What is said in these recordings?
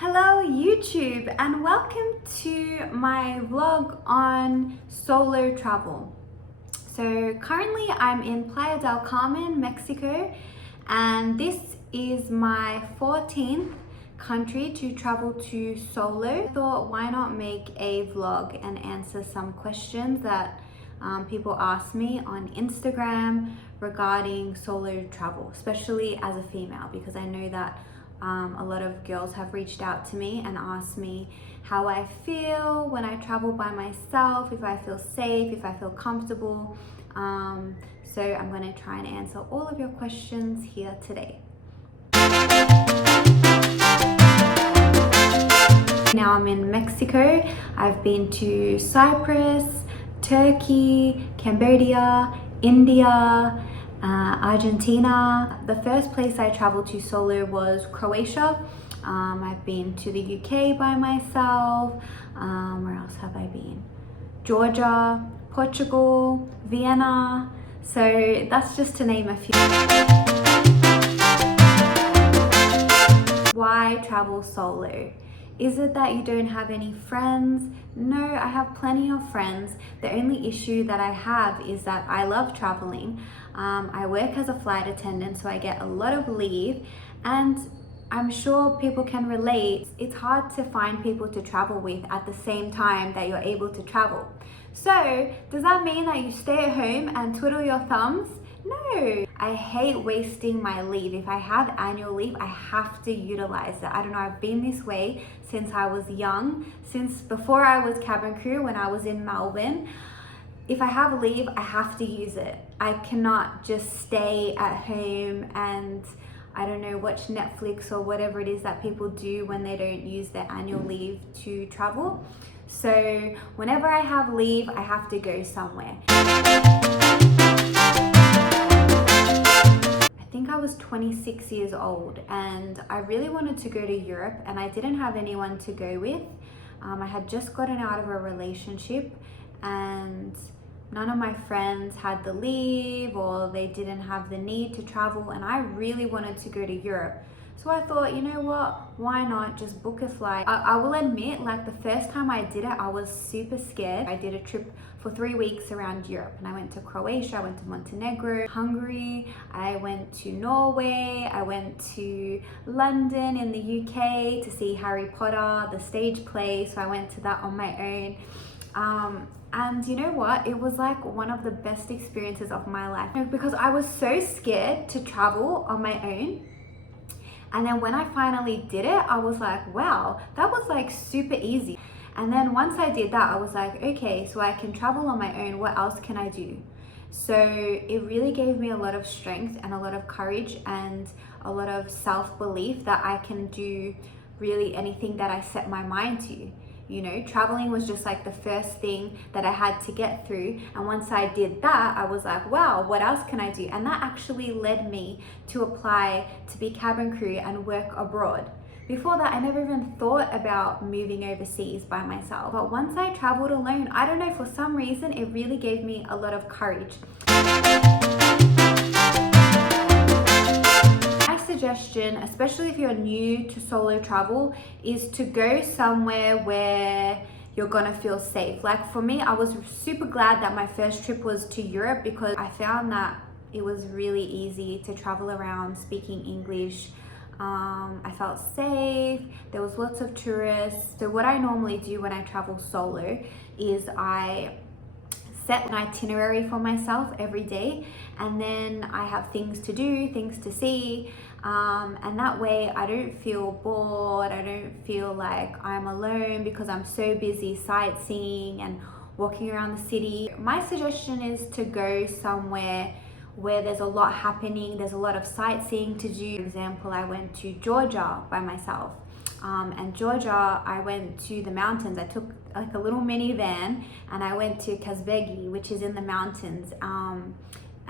Hello YouTube and welcome to my vlog on solo travel. So currently I'm in Playa del Carmen, Mexico, and this is my 14th country to travel to solo. I thought why not make a vlog and answer some questions that people ask me on Instagram regarding solo travel, especially as a female, because I know that a lot of girls have reached out to me and asked me how I feel when I travel by myself, if I feel safe, if I feel comfortable. So I'm going to try and answer all of your questions here today. Now I'm in Mexico. I've been to Cyprus, Turkey, Cambodia, India, Argentina. The first place I traveled to solo was Croatia. I've been to the UK by myself. Where else have I been? Georgia, Portugal, Vienna. So that's just to name a few. Why travel solo? Is it that you don't have any friends? No, I have plenty of friends. The only issue that I have is that I love traveling. I work as a flight attendant, so I get a lot of leave, and I'm sure people can relate. It's hard to find people to travel with at the same time that you're able to travel. So, does that mean that you stay at home and twiddle your thumbs? No, I hate wasting my leave. If I have annual leave, I have to utilize it. I don't know, I've been this way since I was young, since before I was cabin crew when I was in Melbourne. If I have leave, I have to use it. I cannot just stay at home and, I don't know, watch Netflix or whatever it is that people do when they don't use their annual leave to travel. So whenever I have leave, I have to go somewhere. I think I was 26 years old and I really wanted to go to Europe, and I didn't have anyone to go with. I had just gotten out of a relationship and none of my friends had the leave or they didn't have the need to travel, and I really wanted to go to Europe. So I thought, you know what, why not just book a flight? I will admit, like the first time I did it, I was super scared. I did a trip for 3 weeks around Europe, and I went to Croatia, I went to Montenegro, Hungary, I went to Norway, I went to London in the UK to see Harry Potter, the stage play, so I went to that on my own. And you know what? It was like one of the best experiences of my life, because I was so scared to travel on my own. And then when I finally did it, I was like, wow, that was like super easy. And then once I did that, I was like, okay, so I can travel on my own. What else can I do? So it really gave me a lot of strength and a lot of courage and a lot of self-belief that I can do really anything that I set my mind to. You know, traveling was just like the first thing that I had to get through. And once I did that, I was like, wow, what else can I do? And that actually led me to apply to be cabin crew and work abroad. Before that, I never even thought about moving overseas by myself. But once I traveled alone, I don't know, for some reason, it really gave me a lot of courage. Suggestion, especially if you're new to solo travel, is to go somewhere where you're gonna feel safe. Like for me, I was super glad that my first trip was to Europe, because I found that it was really easy to travel around speaking English. I felt safe, there was lots of tourists. So what I normally do when I travel solo is I set an itinerary for myself every day, and then I have things to do, things to see, and that way I don't feel bored, I don't feel like I'm alone because I'm so busy sightseeing and walking around the city. My suggestion is to go somewhere where there's a lot happening, there's a lot of sightseeing to do. For example, I went to Georgia by myself. And Georgia, I went to the mountains. I took like a little minivan and I went to Kazbegi, which is in the mountains.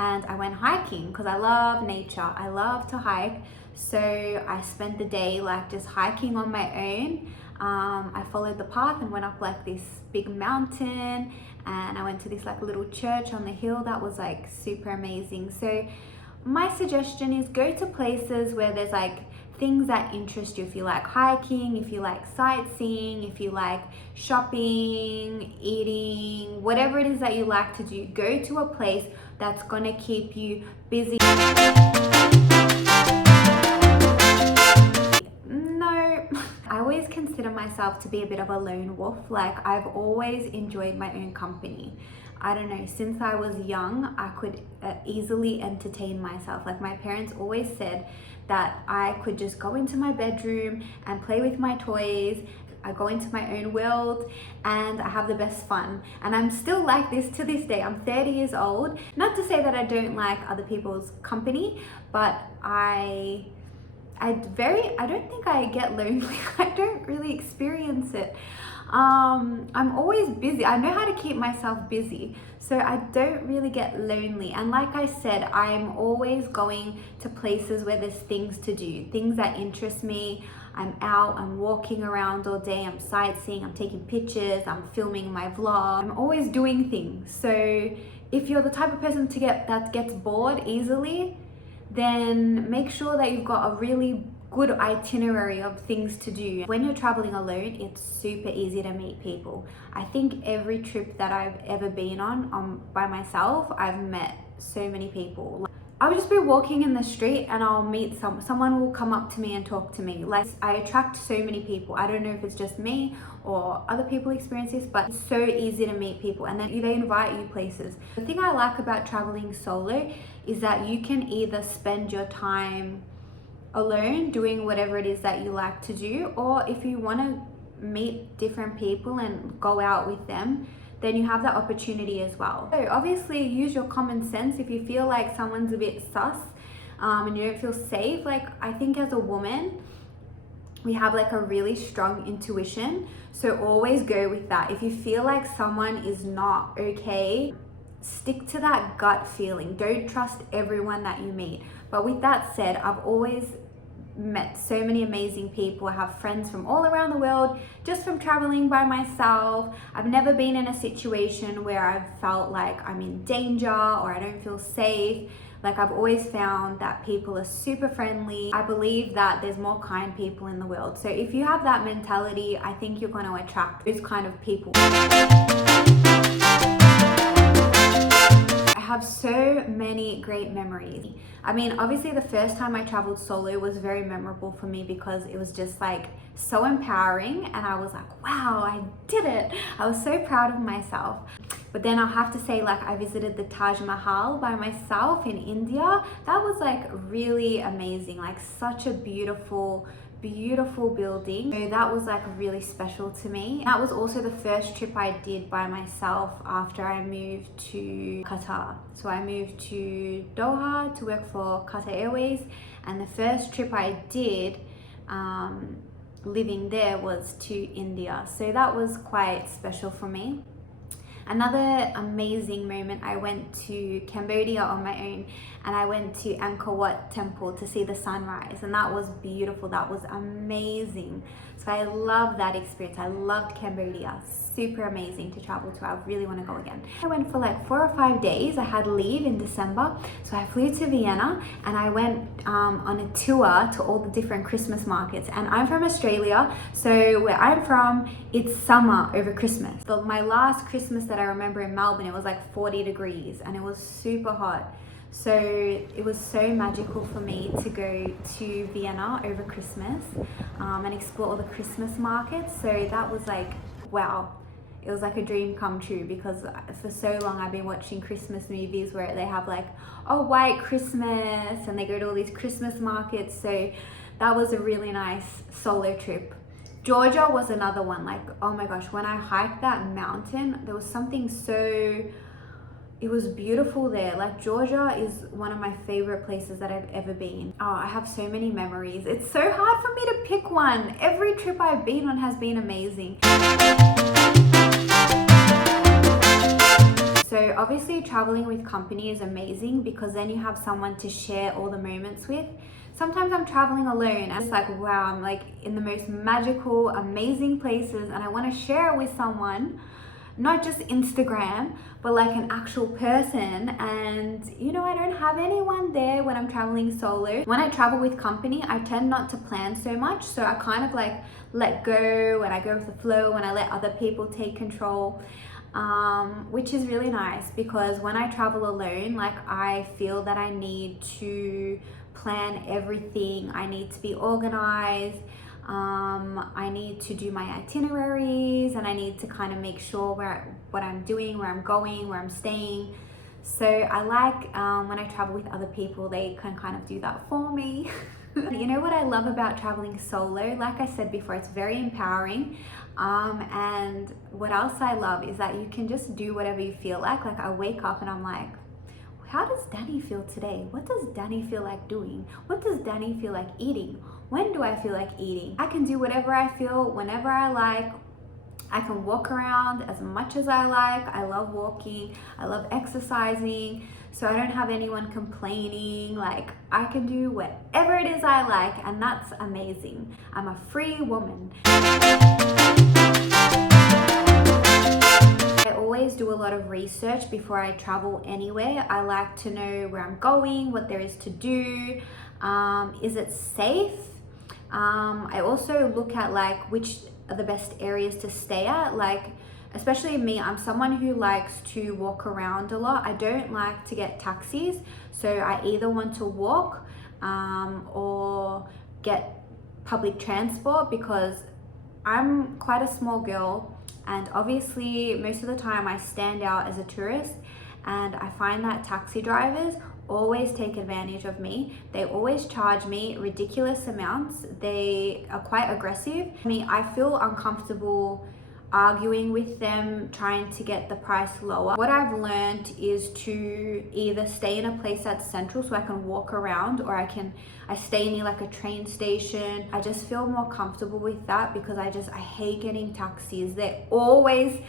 And I went hiking because I love nature. I love to hike. So I spent the day like just hiking on my own. I followed the path and went up like this big mountain, and I went to this like little church on the hill that was like super amazing. So my suggestion is go to places where there's like things that interest you. If you like hiking, if you like sightseeing, if you like shopping, eating, whatever it is that you like to do, go to a place that's gonna keep you busy. No, I always consider myself to be a bit of a lone wolf. Like, I've always enjoyed my own company. I don't know, since I was young, I could easily entertain myself. Like, my parents always said that I could just go into my bedroom and play with my toys. I go into my own world and I have the best fun. And I'm still like this to this day. I'm 30 years old. Not to say that I don't like other people's company, but I don't think I get lonely. I don't really experience it. I'm always busy. I know how to keep myself busy, so I don't really get lonely. And like I said, I'm always going to places where there's things to do, things that interest me. I'm out, I'm walking around all day, I'm sightseeing, I'm taking pictures, I'm filming my vlog. I'm always doing things. So if you're the type of person that gets bored easily, then make sure that you've got a really good itinerary of things to do. When you're traveling alone, it's super easy to meet people. I think every trip that I've ever been on by myself, I've met so many people. I would just be walking in the street and I'll meet someone will come up to me and talk to me. Like, I attract so many people. I don't know if it's just me or other people experience this, but it's so easy to meet people, and then they invite you places. The thing I like about traveling solo is that you can either spend your time alone doing whatever it is that you like to do, or if you want to meet different people and go out with them, then you have that opportunity as well. So obviously use your common sense. If you feel like someone's a bit sus and you don't feel safe, like, I think as a woman we have like a really strong intuition, so always go with that. If you feel like someone is not okay, stick to that gut feeling. Don't trust everyone that you meet. But with that said, I've always met so many amazing people. I have friends from all around the world just from traveling by myself. I've never been in a situation where I've felt like I'm in danger or I don't feel safe. Like, I've always found that people are super friendly. I believe that there's more kind people in the world. So if you have that mentality, I think you're going to attract those kind of people. I have so many great memories. I mean, obviously the first time I traveled solo was very memorable for me because it was just like so empowering, and I was like, wow, I did it. I was so proud of myself. But then I'll have to say, like, I visited the Taj Mahal by myself in India. That was like really amazing, like such a beautiful building. So that was like really special to me. That was also the first trip I did by myself after I moved to Qatar. So I moved to Doha to work for Qatar Airways, and the first trip I did living there was to India. So that was quite special for me. Another amazing moment, I went to Cambodia on my own, and I went to Angkor Wat temple to see the sunrise, and that was beautiful. That was amazing. So I love that experience. I loved Cambodia. Super amazing to travel to. I really want to go again. I went for like 4 or 5 days. I had leave in December, so I flew to Vienna and I went on a tour to all the different Christmas markets. And I'm from Australia, so where I'm from, it's summer over Christmas. But my last Christmas that I remember in Melbourne, it was like 40 degrees and it was super hot. So it was so magical for me to go to Vienna over Christmas and explore all the Christmas markets. So that was like, wow. It was like a dream come true, because for so long I've been watching Christmas movies where they have like, oh, white Christmas, and they go to all these Christmas markets. So that was a really nice solo trip. Georgia was another one. Like, oh my gosh, when I hiked that mountain, there was something so, it was beautiful there. Like, Georgia is one of my favorite places that I've ever been. Oh, I have so many memories. It's so hard for me to pick one. Every trip I've been on has been amazing. So obviously traveling with company is amazing because then you have someone to share all the moments with. Sometimes I'm traveling alone and it's like, wow, I'm like in the most magical, amazing places and I want to share it with someone. not just Instagram, but like an actual person. And you know, I don't have anyone there when I'm traveling solo. When I travel with company, I tend not to plan so much, so I kind of like let go and I go with the flow and I let other people take control, which is really nice, because when I travel alone, like I feel that I need to plan everything. I need to be organized. I need to do my itineraries, and I need to kind of make sure what I'm doing, where I'm going, where I'm staying. So I like when I travel with other people, they can kind of do that for me. You know what I love about traveling solo? Like I said before, it's very empowering. And what else I love is that you can just do whatever you feel like. Like I wake up and I'm like, how does Danny feel today? What does Danny feel like doing? What does Danny feel like eating? When do I feel like eating? I can do whatever I feel, whenever I like. I can walk around as much as I like. I love walking. I love exercising. So I don't have anyone complaining. Like I can do whatever it is I like, and that's amazing. I'm a free woman. I always do a lot of research before I travel anywhere. I like to know where I'm going, what there is to do, is it safe? I also look at like which are the best areas to stay at. Like especially me, I'm someone who likes to walk around a lot. I don't like to get taxis, so I either want to walk or get public transport, because I'm quite a small girl, and obviously most of the time I stand out as a tourist, and I find that taxi drivers always take advantage of me. They always charge me ridiculous amounts. They are quite aggressive. I feel uncomfortable arguing with them, trying to get the price lower. What I've learned is to either stay in a place that's central so I can walk around, or I stay near like a train station. I just feel more comfortable with that, because I hate getting taxis. They always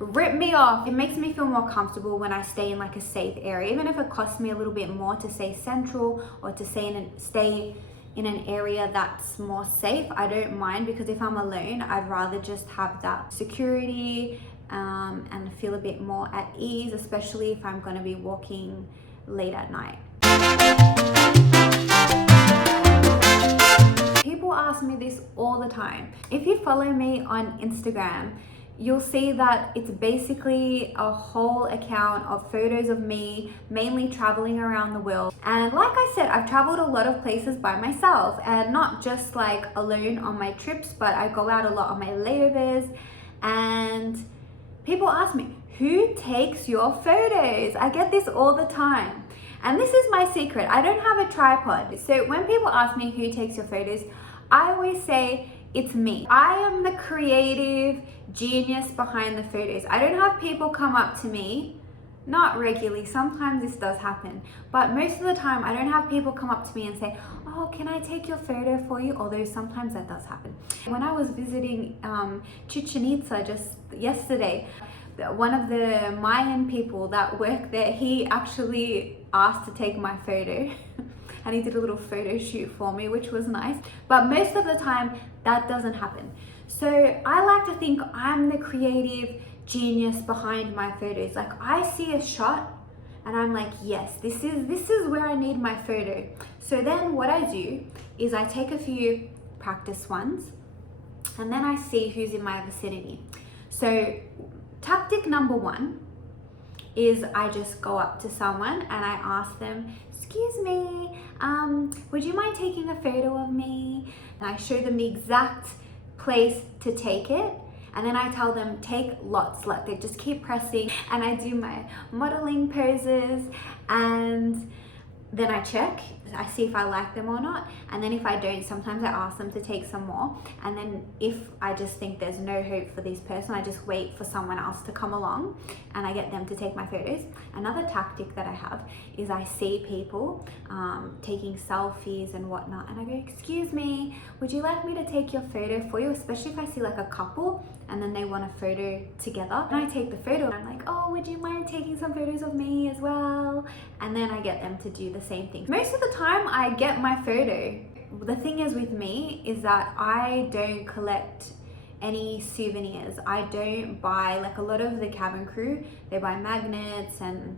rip me off. It makes me feel more comfortable when I stay in like a safe area, even if it costs me a little bit more to stay central or to stay in an area that's more safe. I don't mind, because if I'm alone, I'd rather just have that security and feel a bit more at ease, especially if I'm going to be walking late at night. People ask me this all the time. If you follow me on Instagram, you'll see that it's basically a whole account of photos of me, mainly traveling around the world. And like I said, I've traveled a lot of places by myself, and not just like alone on my trips, but I go out a lot on my layovers. And people ask me, who takes your photos? I get this all the time. And this is my secret. I don't have a tripod. So when people ask me who takes your photos, I always say, it's me. I am the creative genius behind the photos. I don't have people come up to me, not regularly, sometimes this does happen, but most of the time I don't have people come up to me and say, oh, can I take your photo for you? Although sometimes that does happen. When I was visiting Chichen Itza just yesterday, one of the Mayan people that worked there, he actually asked to take my photo. And he did a little photo shoot for me, which was nice. But most of the time, that doesn't happen. So I like to think I'm the creative genius behind my photos. Like I see a shot and I'm like, yes, this is where I need my photo. So then what I do is I take a few practice ones, and then I see who's in my vicinity. So tactic number one is I just go up to someone and I ask them, excuse me, would you mind taking a photo of me? And I show them the exact place to take it, and then I tell them take lots. Like they just keep pressing, and I do my modeling poses, and then I check, I see if I like them or not, and then if I don't, sometimes I ask them to take some more, and then if I just think there's no hope for this person, I just wait for someone else to come along and I get them to take my photos. Another tactic that I have is I see people taking selfies and whatnot, and I go, excuse me, would you like me to take your photo for you? Especially if I see like a couple and then they want a photo together, and I take the photo and I'm like, oh, would you mind taking some photos of me as well? And then I get them to do the same thing. Most of the time I get my photo. The thing is with me is that I don't collect any souvenirs. I don't buy, like a lot of the cabin crew, they buy magnets and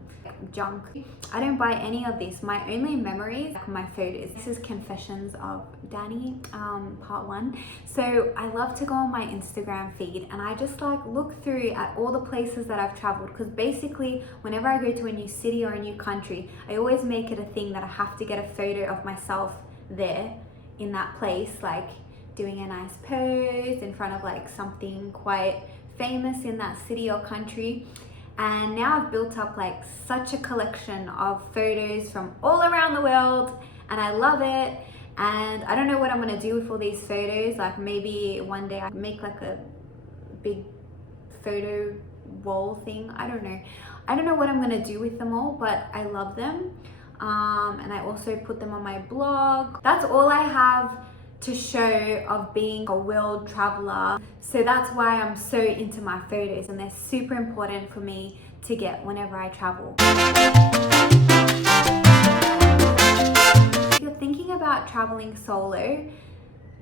junk. I don't buy any of this. My only memories, like my photos. This is Confessions of Danny, part 1. So I love to go on my Instagram feed and I just like look through at all the places that I've traveled, because basically whenever I go to a new city or a new country, I always make it a thing that I have to get a photo of myself there in that place, like doing a nice pose in front of like something quite famous in that city or country. And now I've built up like such a collection of photos from all around the world and I love it. And I don't know what I'm gonna do with all these photos. Like maybe one day I make like a big photo wall thing. I don't know what I'm gonna do with them all, but I love them. And I also put them on my blog. That's all I have to show of being a world traveler. So that's why I'm so into my photos and they're super important for me to get whenever I travel. If you're thinking about traveling solo,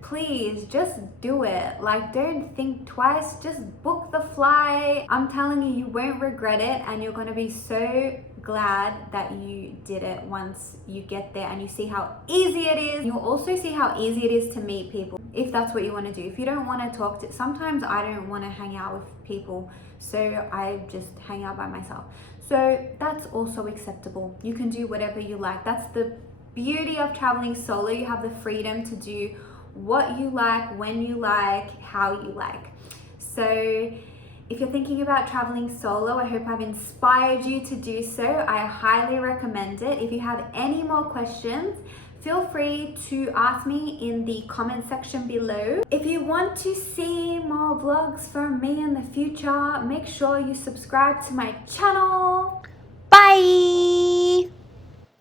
please just do it. Like, don't think twice, just book the flight. I'm telling you, you won't regret it and you're gonna be so glad that you did it once you get there and you see how easy it is. You'll also see how easy it is to meet people if that's what you want to do. If you don't want to talk to, sometimes I don't want to hang out with people, so I just hang out by myself. So that's also acceptable. You can do whatever you like. That's the beauty of traveling solo. You have the freedom to do what you like, when you like, how you like. So if you're thinking about traveling solo, I hope I've inspired you to do so. I highly recommend it. If you have any more questions, feel free to ask me in the comment section below. If you want to see more vlogs from me in the future, make sure you subscribe to my channel. Bye!